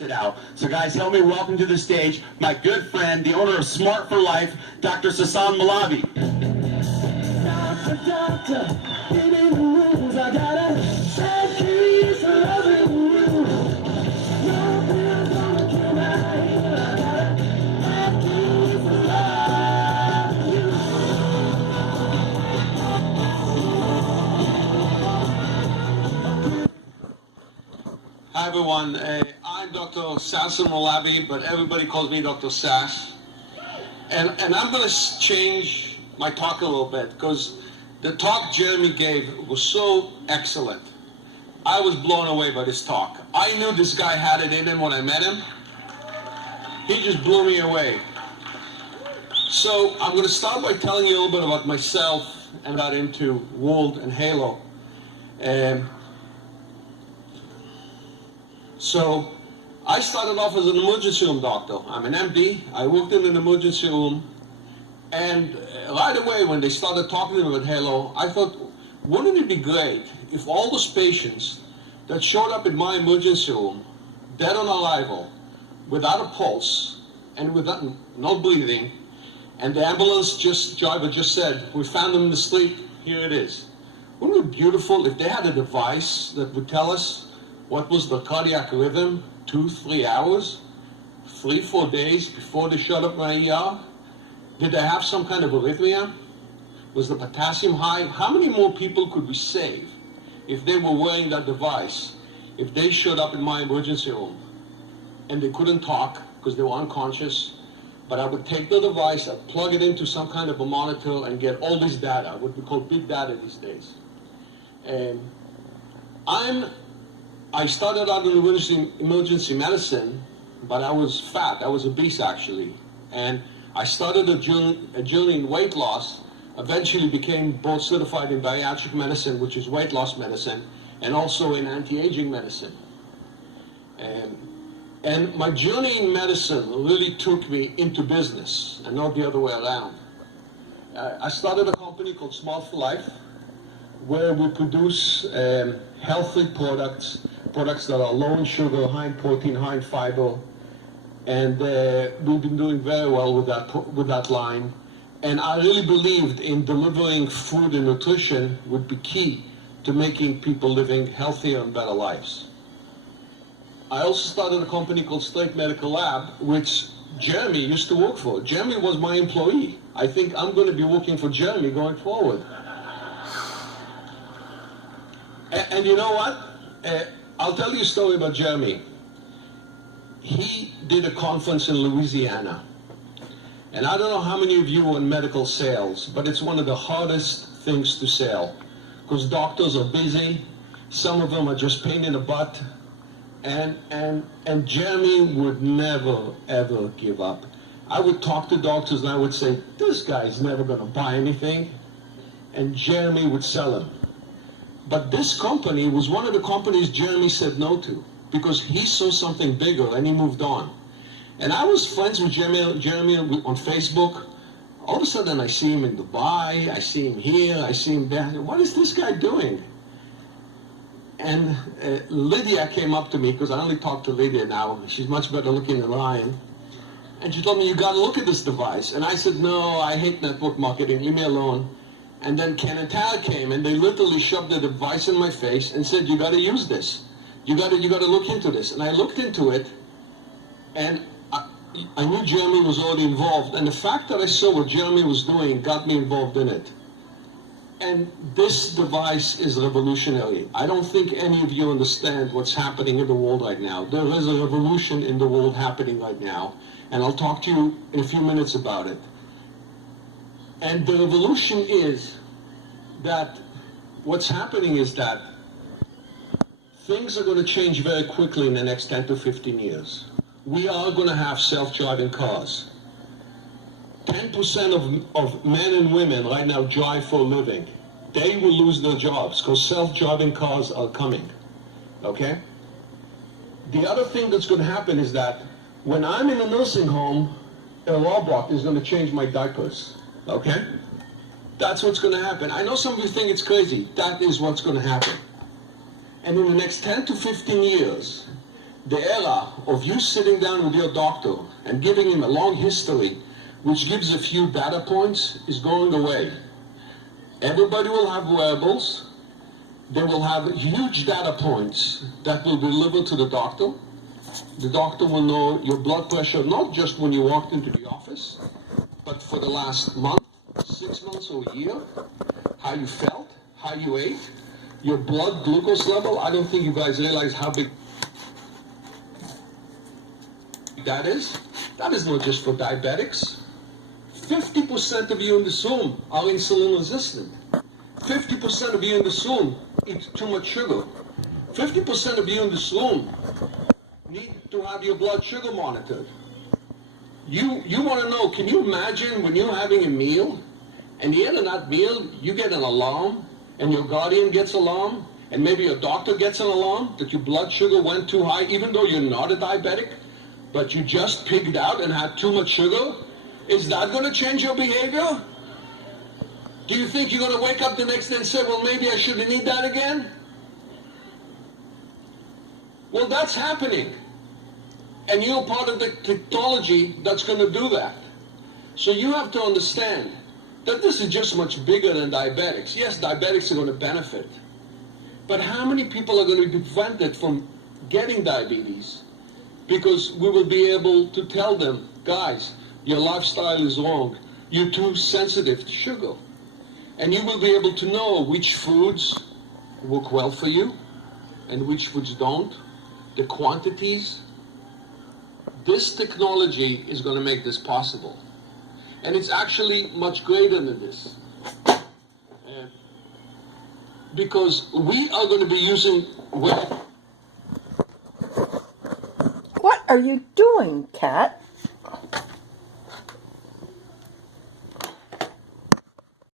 it out. So guys, help me welcome to the stage my good friend, the owner of Smart for Life, Dr. Moulvi. Doctor, give me the rules. I got a sad case of loving you. No pills gonna kill my head. I got a bad case of loving you. Hi everyone, I'm Dr. Moulvi, but everybody calls me Dr. Sass. And I'm going to change my talk a little bit because the talk Jeremy gave was so excellent. I was blown away by this talk. I knew this guy had it in him when I met him. He just blew me away. So I'm going to start by telling you a little bit about myself and got into World and Halo. So I started off as an emergency room doctor. I'm an MD. I worked in an emergency room. And right away when they started talking to me about Halo, I thought, wouldn't it be great if all those patients that showed up in my emergency room, dead on arrival, without a pulse, and without no breathing, and the ambulance driver just said, we found them in the street, here it is. Wouldn't it be beautiful if they had a device that would tell us what was the cardiac rhythm 2-3 hours, 3-4 days before they showed up in my ER? Did they have some kind of arrhythmia? Was the potassium high? How many more people could we save if they were wearing that device, if they showed up in my emergency room and they couldn't talk because they were unconscious, but I would take the device, I'd plug it into some kind of a monitor and get all this data, what we call big data these days. And I started out in emergency medicine, but I was fat. I was obese, actually. And I started a journey in weight loss, eventually became both certified in bariatric medicine, which is weight loss medicine, and also in anti-aging medicine. And my journey in medicine really took me into business, and not the other way around. I started a company called Smart for Life, where we produce healthy products that are low in sugar, high in protein, high in fiber, and we've been doing very well with that line. And I really believed in delivering food and nutrition would be key to making people living healthier and better lives. I also started a company called Straight Medical Lab, which Jeremy used to work for. Jeremy was my employee. I think I'm going to be working for Jeremy going forward. And you know what? I'll tell you a story about Jeremy. He did a conference in Louisiana. And I don't know how many of you are in medical sales, but it's one of the hardest things to sell. Because doctors are busy. Some of them are just pain in the butt. And Jeremy would never, ever give up. I would talk to doctors and I would say, this guy's never going to buy anything. And Jeremy would sell them. But this company was one of the companies Jeremy said no to because he saw something bigger and he moved on. And I was friends with Jeremy on Facebook. All of a sudden I see him in Dubai, I see him here, I see him there. What is this guy doing? And Lydia came up to me, because I only talk to Lydia now. She's much better looking than Ryan. And she told me, you got to look at this device. And I said, no, I hate network marketing, leave me alone. And then Ken and Tara came, and they literally shoved the device in my face and said, you got to use this. You got to look into this. And I looked into it, and I knew Jeremy was already involved. And the fact that I saw what Jeremy was doing got me involved in it. And this device is revolutionary. I don't think any of you understand what's happening in the world right now. There is a revolution in the world happening right now. And I'll talk to you in a few minutes about it. And the revolution is that what's happening is that things are going to change very quickly in the next 10 to 15 years. We are going to have self-driving cars. 10% of men and women right now drive for a living. They will lose their jobs because self-driving cars are coming. Okay? The other thing that's going to happen is that when I'm in a nursing home, a robot is going to change my diapers. Okay? That's what's going to happen. I know some of you think it's crazy. That is what's going to happen. And in the next 10 to 15 years, the era of you sitting down with your doctor and giving him a long history, which gives a few data points, is going away. Everybody will have wearables. They will have huge data points that will be delivered to the doctor. The doctor will know your blood pressure, not just when you walked into the office, but for the last month, 6 months or a year, how you felt, how you ate, your blood glucose level. I don't think you guys realize how big that is. That is not just for diabetics. 50% of you in this room are insulin resistant. 50% of you in this room eat too much sugar. 50% of you in this room need to have your blood sugar monitored. You want to know, can you imagine when you're having a meal, and the end of that meal, you get an alarm, and your guardian gets an alarm, and maybe your doctor gets an alarm that your blood sugar went too high, even though you're not a diabetic, but you just pigged out and had too much sugar? Is that going to change your behavior? Do you think you're going to wake up the next day and say, well, maybe I shouldn't eat that again? Well, that's happening. And you're part of the technology that's going to do that. So you have to understand that this is just much bigger than diabetics. Yes, diabetics are going to benefit. But how many people are going to be prevented from getting diabetes? Because we will be able to tell them, guys, your lifestyle is wrong. You're too sensitive to sugar. And you will be able to know which foods work well for you and which foods don't, the quantities. This technology is going to make this possible. And it's actually much greater than this. Because we are going to be using... What are you doing, Cat?